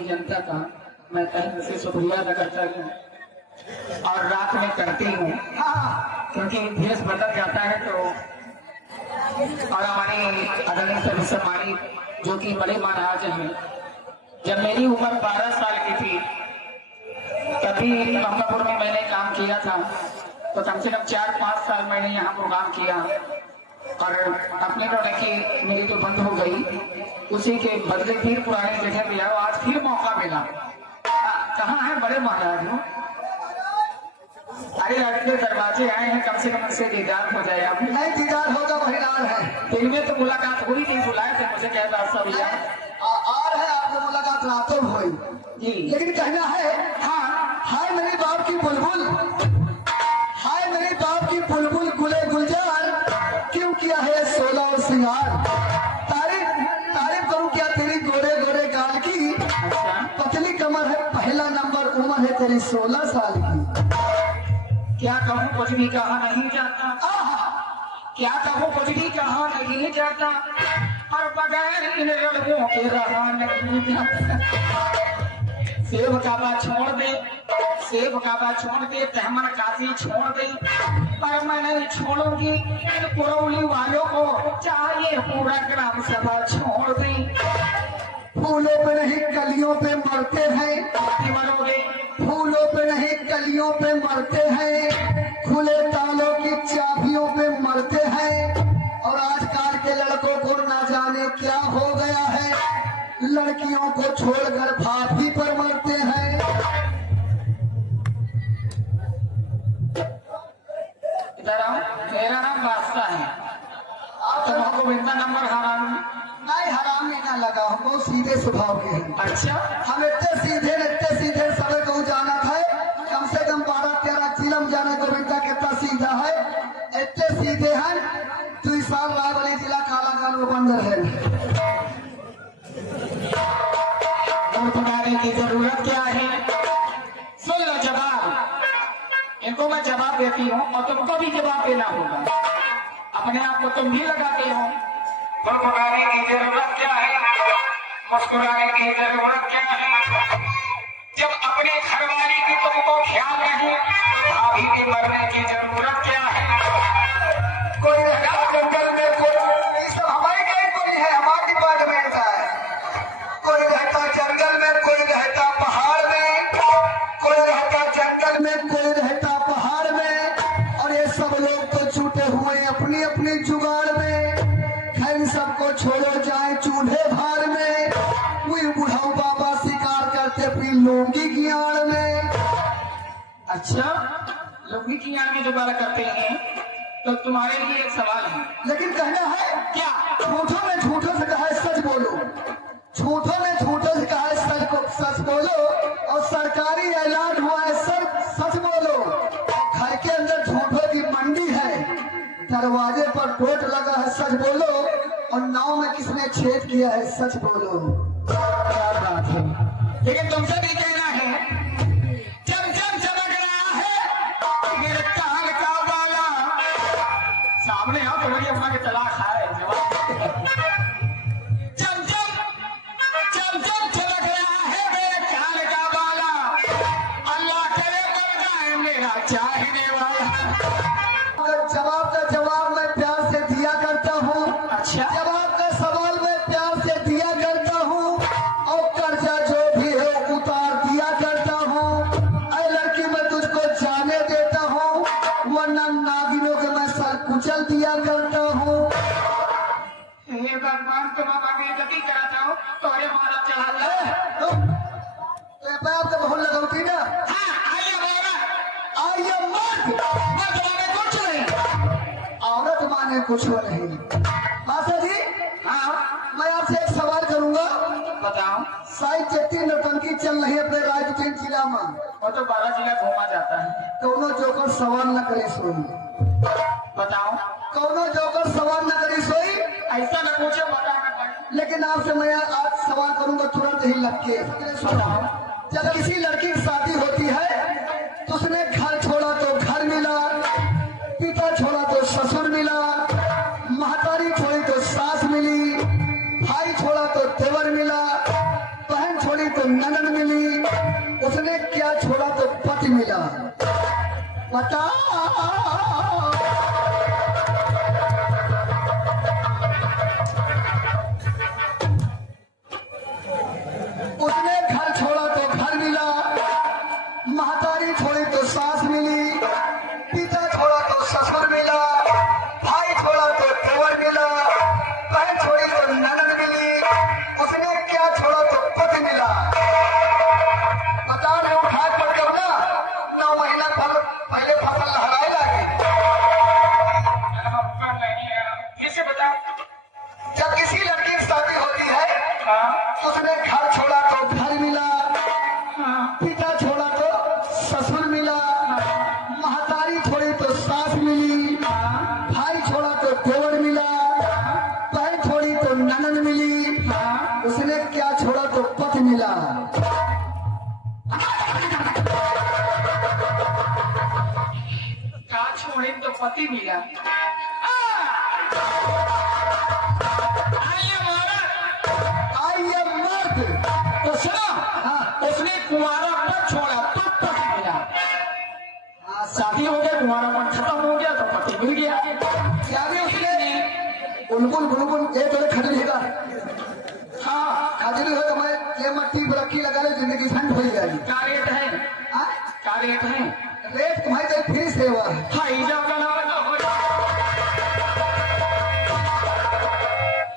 पूरी जनता का मैं तहे से शुक्रिया अदा करता हूँ और रात में करती हूँ, क्योंकि भेष बदल जाता है तो। और हमारी आदरणीय सभी सम्मानित जो कि बड़े महाराज हैं, जब मेरी उम्र 12 साल की थी तभी अम्बापुर में मैंने काम किया था, तो कम से कम 4-5 साल मैंने यहाँ प्रोग्राम किया और अपनी रौनकी मेरी तो बंद हो गई। उसी के बदले फिर पुरानी जगह पे आओ, आज फिर मौका मिला। कहाँ है बड़े महाराज हो? अरे अगले दरवाजे आए हैं, कम से कम उनसे दीदार हो जाए। अब नहीं दीदार होगा वही रात है। दिन में तो मुलाकात हुई नहीं, बुलाए थे मुझे, क्या बात भैया आ रहे आपको मुलाकात रातों में हुई जी। लेकिन कहना है हाँ, हाय मेरे बाप की बुलबुल, हाय मेरे बाप की बुलबुल गुले गुलजार, क्यों किया है 16 और सिंगार। तारीफ करूं क्या तेरी गोरे गोरे गाल की, पतली कमर है पहला नंबर, उम्र है तेरी 16 साल की। क्या कहूँ कुछ भी कहा नहीं जाता, क्या कहूँ कुछ भी कहा नहीं जाता, और बगैर इन लड़कों के रहा नहीं जाता। सेब का बात छोड़ दे, सेब का बात छोड़ दे, तहमन काशी छोड़ दे, पर मैं नहीं छोड़ूंगी इन कुरौली वालों को, चाहे पूरा ग्राम सभा छोड़ दे। फूलों पे नहीं कलियों पे मरते हैं, मरोगे फूलों पे नहीं कलियों पे मरते हैं, खुले तालों की चाबियों पे मरते हैं। और आजकल के लड़कों को ना जाने क्या हो गया है, लड़कियों को छोड़कर फांसी पर मरते हैं। इधर आओ, मेरा नाम बादशाह है, तुमको इतना नंबर हराम नहीं हराम में ना लगा, हम बहुत सीधे स्वभाव के हैं। अच्छा, हम इतने सीधे सब को जाना था, कम से कम 12-13 जिला में जाना गोविंदा कितना सीधा है, इतने सीधे हैं। तो इस साल रायबरेली जिला काला काल वो बंदर है। तुम्हारे की जरूरत क्या है? सुन लो जवाब, इनको मैं जवाब देती हूँ और तुमको भी जवाब देना होगा। अपने आप को तुम भी लगाते हो। मुस्कुराने की जरूरत क्या है? मुस्कुराने की जरूरत क्या है? जब अपने घरवाली की तुमको ख्याल नहीं, भाभी के मरने की जरूरत क्या है? कोई रहता जंगल में, कोई सब हमारी कोई है, हमारे डिपार्टमेंट का है। कोई रहता जंगल में, कोई रहता पहाड़ में, कोई रहता जंगल में, कोई रहता पहाड़ में, और ये सब लोग तो छूटे हुए अपनी अपनी जुगाड़ में। खैर सबको छोड़ो जाए चूल्हे भार में, कोई बुढ़ाऊ बाबा शिकार करते फिर लोंगी की आड़ में। अच्छा, लोगी की आड़ में जुगाड़ करते हैं, तो तुम्हारे लिए एक सवाल है। लेकिन कहना है क्या? झूठों में झूठों से कहा है सच बोलो, झूठों में झूठों से कहा है सच बोलो, और सरकारी ऐलान हुआ है सच बोलो। घर के अंदर झूठों की मंडी है, दरवाजे पर टोट लगा है सच बोलो, और नाव में किसने छेद किया है सच बोलो। क्या बात है? लेकिन तुमसे भी कहना है, चमचम चमक रहा है मेरे कान का बाला। सामने आओ, तुम्हारी अम्मा के तलाक है। चमचम चमचम चमक रहा है मेरे कान का बाला, अल्लाह करे मर जाए मेरा चाहने वाला। जवाब का जवाब मैं प्यार से दिया करता हूँ। अच्छा, जवाब का सवाल मैं प्यार से दिया करता हूँ, और कर्जा जो भी है उतार दिया करता हूँ। ऐ लड़की मैं तुझको जाने देता हूँ, वरना नागिनों के मैं सर कुचल दिया करता हूँ। हे भगवान, तुम हमारी बेइज्जती कराता हो, तुम्हारे मारा चढ़ा लो। तो आपका बहुत लगौती ना। हाँ, आइए औरत, आइए मर्द, मैं तुम्हारे कुछ नहीं। औरत माने कुछ हो नहीं। माता जी, हाँ, मैं आपसे एक सवाल करूंगा। बताओ। साइड जितनी नौटंकी चल रही है अपने राजनीतिक जिला में, वो तो 12 जिला घूमा जाता है। दोनों जोकर सवाल न करे सोई, बताओ। दोनों जोकर सवाल न करे सोई। ऐसा न पूछो, बताना पड़े। लेकिन आपसे मैं आज सवाल करूंगा तुरंत ही लटके। बताओ। जब किसी लड़की की शादी होती है तो उसने घर छोड़ा तो घर मिला, पिता छोड़ा तो ससुर मिला, महतारी छोड़ी तो सास मिली, भाई छोड़ा तो देवर मिला, बहन छोड़ी छोड़ी तो ननन मिली, उसने क्या छोड़ा तो पति मिला। बता उसने घर छोड़ा तो घर मिला, महतारी छोड़ी तो सास मिली, पिता छोड़ा तो ससुर मिला, भाई छोड़ा तो देवर मिला, बहन छोड़ी तो ननद मिली, उसने क्या छोड़ा तो पति मिला। बता रहे उठाए पड़ कर ना 9 महीना पहले फसल लहराए लगे। कैसे बताओ? जब किसी लड़की की शादी होती है उसने घर छोड़ा तो घर मिला, पिता छोड़ा तो ससुर मिला, महतारी छोड़ी तो सास मिली, भाई छोड़ा तो देवर मिला, बहन छोड़ी तो ननद मिली, उसने क्या छोड़ा तो पति मिला। का छोड़े तो पति मिला। आई ये मर्द तो सुनो, उसने कुंवारा पर छोड़ा तो पति मिला। शादी हो गया, कुंवारापन खत्म हो गया तो पति मिल गया। यानी उसने बुलबुल बुलबुल एक जोड़े खजली का खजली हो तो मैं ये मट्टी बरक्की लगा ले जिंदगी झंड हो जाएगी। क्या रेट है? क्या रेट है? रेट तुम्हारी तो फ्री सेवा है। हाई जाओ का नाम हो।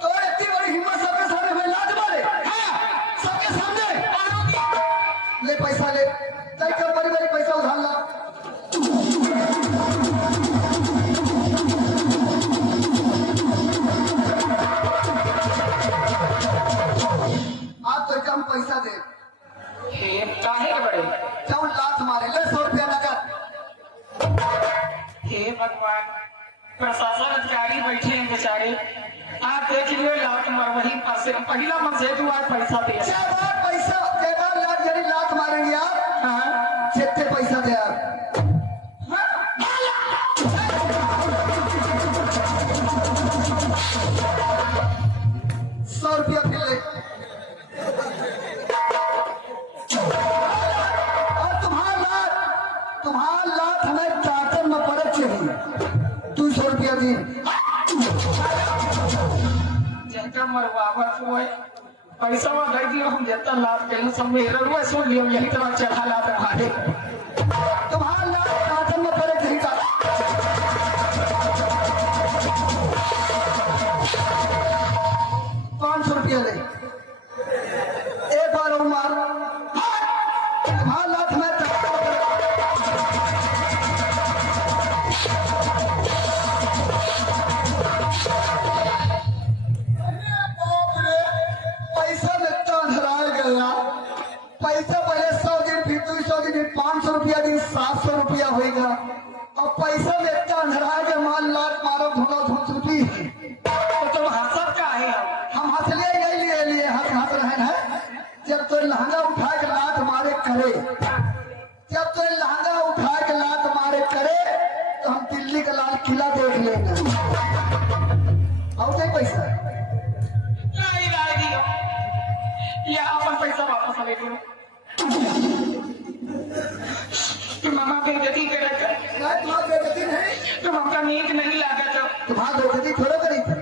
तो इतनी बड़ी हिम्मत सबके सामने हुई लाज मारे। सबके सामने ले पैसा ले, तय कर बड़ी बड़ी पैसा उधार ला। आज तो कम पैसा दे, काहे के बड़े? जाओ लात मारे ले 100 रुपया नगद। हे भगवान, प्रशासन अधिकारी बैठे हैं बेचारे। आप देख लियो लात मार वही पासे पहला मन से तू आज पैसा दे। केदार लाख जरी लात मारेंगे आप, जितने पैसा दे आप। 100 रुपया फिर ले। और तुम्हारा लात हमें चार्टर में पड़े चाहिए। 200 रुपया दी। जैसा मरवावत हुए पैसा वो दे दियो, हम जितना लाभ के सब मेरा हुआ सुन लियो, यही तरह चढ़ा लाभ हमारे। तुम्हारा लात चार्टर में पड़े चाहिए। 500 रुपया ले। एक बार और मार। तुम्हारा लात में पैसा लगता हराया गया। पैसा पहले 100 दिन, फिर 200 दिन, फिर 500 रुपया दिन, 700 रुपया होगा। और पैसा लगता हराया गया, माल लात मारो धोना धो छुट्टी। तो तुम हंसत का है? हम हंस लिए हंस रहे हैं। जब तो लहंगा उठा के लात मारे करे, जब तो लहंगा उठा के लात मारे करे तो हम दिल्ली का लाल किला देख लेंगे। और नहीं पैसा लाई दियो या अपन पैसा वापस ले लियो। तुम मामा पे गति करे तुम्हारी बेइज्जती नहीं, तुम हमका नीक नहीं लागा तो तुम्हारी बेइज्जती थोड़ा करी थी,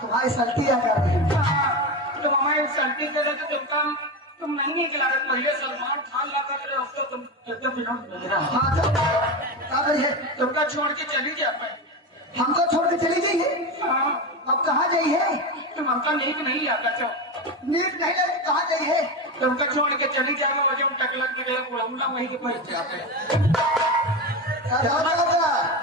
तुम्हारी सल्टी आ कर रही। तो मामा एक सल्टी करे तो तुम नहीं निकला। पहले सलमान खान लागा करे, अब तो तुम एकदम विनोद मेहरा। हाँ तो क्या करिए, तुमका छोड़ के चली जा पाए। हमको छोड़ के चली जाइए। अब कहाँ जाइए? तुम हमका नीक नहीं लागा तो नीट नहीं लगे, कहाँ जाइए? तुमका छोड़ के चली जाएगा, वजह टकलक के बुढ़ा वही के पैर जाते।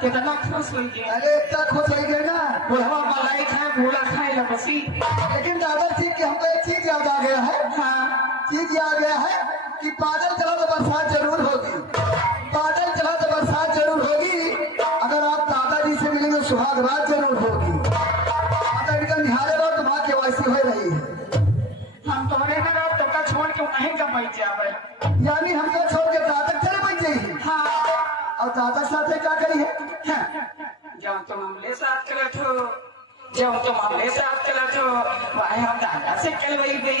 कितना खुश हुई गया। अरे इतना खुश हो गए ना, बुढ़वा मलाई खाए, बूढ़ा खाए लपसी। लेकिन दादाजी कि हमको एक चीज याद आ गया है। चीज याद आ गया है कि बादल चला तो बरसात जरूर होगी, बादल चला तो बरसात जरूर होगी। अगर आप दादाजी से मिलेंगे सुहाग रात जरूर होगी। दादाजी का निहारे रहो, तुम्हारा केवाईसी हो रही है। हम तुम्हारे घर अब तक का छोड़ के नहीं का पैसे आवे, यानी हमको छोड़ के दादा चले पैसे। और दादा साथे क्या करी है? जब तुम हमले साथ करे थो, जब तुम हमले साथ करे थो, भाई हम दादा से कल वही गई।